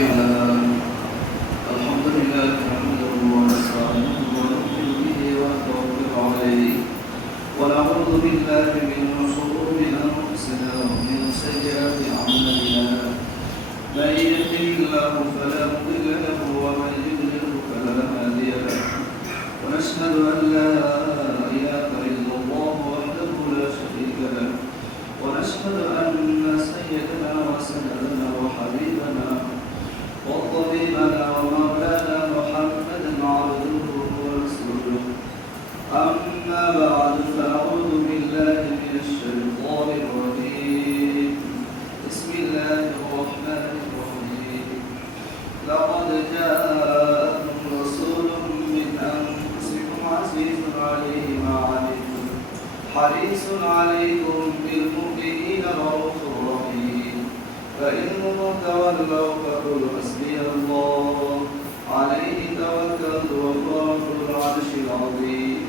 لله الحمد لله نحمده ونستعينه ونؤمن به ونتوكل عليه ونعوذ بالله من شرور أنفسنا ومن سيئات أعمالنا من يهده الله فلا مضل له ومن يضلل فلا هادي له ونشهد أن لا إله إلا الله وحده لا شريك له ونشهد أن سيدنا وسندنا وحبيبنا وطبيبنا ومولانا محمدا عبده ورسوله أما بعد فأعوذ بالله من الشيطان الرجيم بسم الله الرحمن الرحيم لقد جاءكم رسول من أنفسكم عزيز عليه ما عنتم حريص عليكم بالمؤمنين رؤوف رحيم فإن تولوا فقل حسبي الله عليه توكلت وهو رب العرش العظيم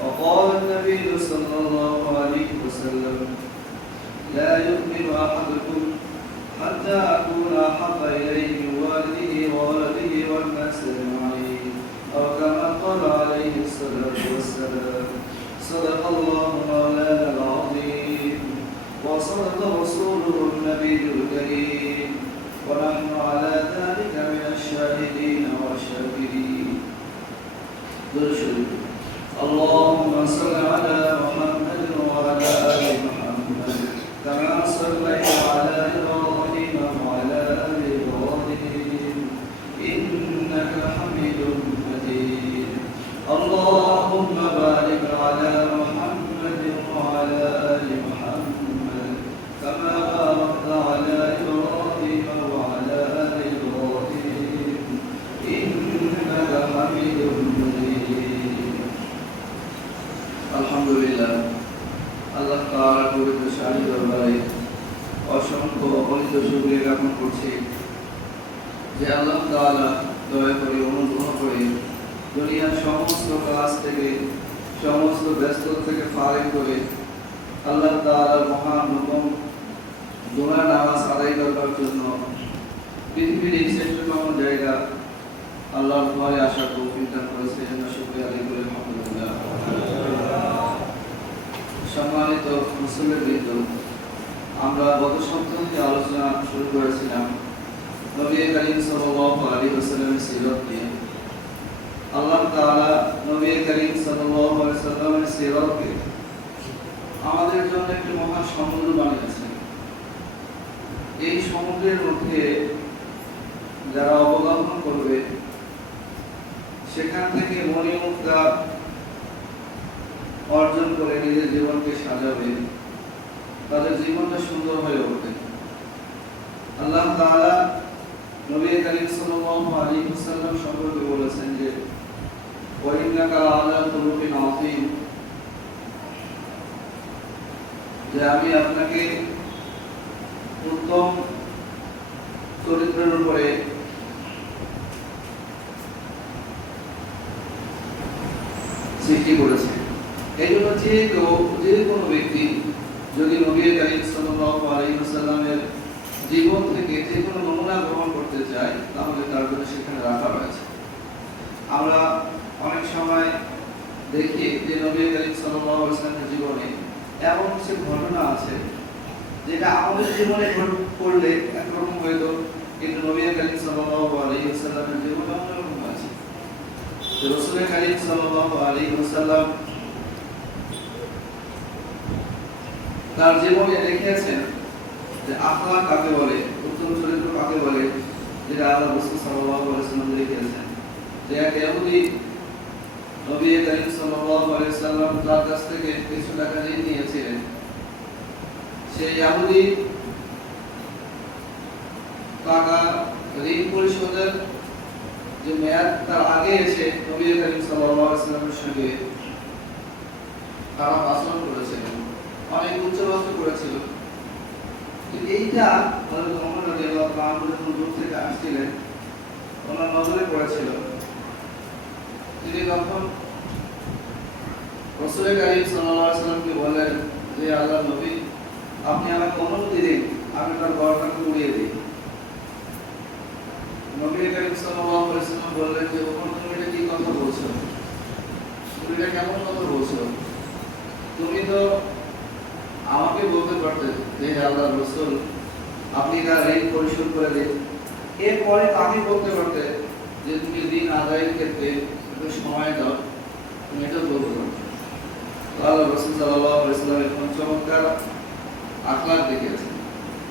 وقال النبي صلى الله عليه وسلم لا يؤمن أحدكم حتى أكون أحب إليه من والده وولده والناس أجمعين أو كما قال عليه الصلاة والسلام صدق الله مولانا العظيم وصدق رسوله النبي الكريم ونحن على ذلك من الشاهدين والشاكرين. اللهم صل على محمد وعلى آل محمد كما صليت على إبراهيم وعلى آل إبراهيم إنك حميد مجيد. اللهم بارك على محمد وعلى آل محمد كما باركت على إبراهيم وعلى آل إبراهيم إنك حميد مجيد. الحمد لله আল্লাহ তাআলার পবিত্র শাহী দরবারে অসংখ্য অগণিত শুকরিয়া জ্ঞাপন করছি যে আল্লাহ তাআলা দয়া করে অনুগ্রহ করে দুনিয়ার সমস্ত কাজ থেকে সমস্ত ব্যস্ততা থেকে ফারিগ করে আল্লাহ তাআলার মহান হুকুম দুআ নামাজ আদায় করার জন্য পৃথিবীর এই শ্রেষ্ঠতম জায়গা আল্লাহর ঘরে আসার তৌফিক দান করেছে এজন্য শুকরিয়া আদায় করি আলহামদুলিল্লাহ। সম্মানিত মুসলিমবৃন্দ, আমরা গত সপ্তাহ থেকে আলোচনা শুরু করেছিলাম নবী করিম সাল্লাল্লাহু আলাইহি ওয়াসাল্লামের সিরাত নিয়ে। আল্লাহ তাআলা নবী করিম সাল্লাল্লাহু আলাইহি ওয়াসাল্লামের সিরাতকে আমাদের জন্য একটি মহা সমুদ্র বানিয়েছেন। এই সমুদ্রের মধ্যে যারা অবগাহন করবে সেখান থেকে মণিমুক্তা অর্জন করে নিজের জীবনকে সাজাবে, তাদের জীবনটা সুন্দর হয়ে উঠবে। আল্লাহ তাআলা নবী করিম সাল্লাল্লাহু আলাইহি ওয়াসাল্লাম সম্পর্কে বলেছেন যে ওয়াইন্নাকা আলা খুলুকিন আযীম, যে আমি আপনাকে উত্তম চরিত্রের উপরে সৃষ্টি করেছি। এই জন্য যে কোনো ব্যক্তি যদি নবী করিম সাল্লাল্লাহু আলাইহি ওয়াসাল্লামের জীবন থেকে যে কোনো নমুনা গ্রহণ করতে চায় তাহলে তার জন্য সেখানে রাখা রয়েছে। আমরা অনেক সময় দেখি যে নবী করিম সাল্লাল্লাহু আলাইহি ওয়াসাল্লামের জীবনে এমন কিছু ঘটনা আছে যেটা আমাদের জীবনে করলে একরকম হয়তো, কিন্তু নবী করিম সাল্লাল্লাহু আলাইহি ওয়াসাল্লামের জীবনে অন্যরকম আছে। রাসূল করিম সাল্লাল্লাহু আলাইহি ওয়াসাল্লাম তার জীবনে দেখিয়েছেন যে আখলাক কাকে বলে, উত্তম চরিত্র কাকে বলে, যেটা আল্লাহ রাসূল সাল্লাল্লাহু আলাইহি ওয়াসাল্লাম দেখিয়েছেন। যে এক ইহুদি নবী করিম সাল্লাল্লাহু আলাইহি ওয়াসাল্লাম তার কাছ থেকে কিছু টাকা ঋণ নিয়েছিলেন। সেই ইহুদি টাকা ঋণ পরিশোধের যে মেয়াদ তার আগে এসে নবী করিম সাল্লাল্লাহু আলাইহি ওয়াসাল্লামের সঙ্গে খারাপ আচরণ করেছিলেন, অনেক উচ্চবাচ্য করেছিল। এইটা হযরত ওমর রাদিয়াল্লাহু তাআলা যখন দূর থেকে আসছিলেন ওনার নজরে পড়েছিল। তিনি তখন রাসূল করিম সাল্লাল্লাহু আলাইহি ওয়াসাল্লামকে বললেন যে আল্লাহর নবী, আপনি আমাকে অনুমতি দিন আমি তার ঘরটাকে উড়িয়ে দিই। নবী করিম সাল্লাল্লাহু আলাইহি ওয়াসাল্লাম বললেন যে ওমর তুমি এটা কি কথা বলছো, তুমি এটা কেমন কথা বলছো, তুমি তো আমাকে বলতে পারতে যে আল্লাহর রাসূল আপনি তার ঋণ পরিশোধ করে দিন, এরপরে তাকে বলতে পারতে যে তুমি ঋণ আদায়ের ক্ষেত্রে একটু সময় দাও, তুমি এটা বলতে পারতে। আল্লাহর রাসূল সাল্লাল্লাহু আলাইহি ওয়াসাল্লাম এখন চমৎকার আখলাক দেখিয়েছেন।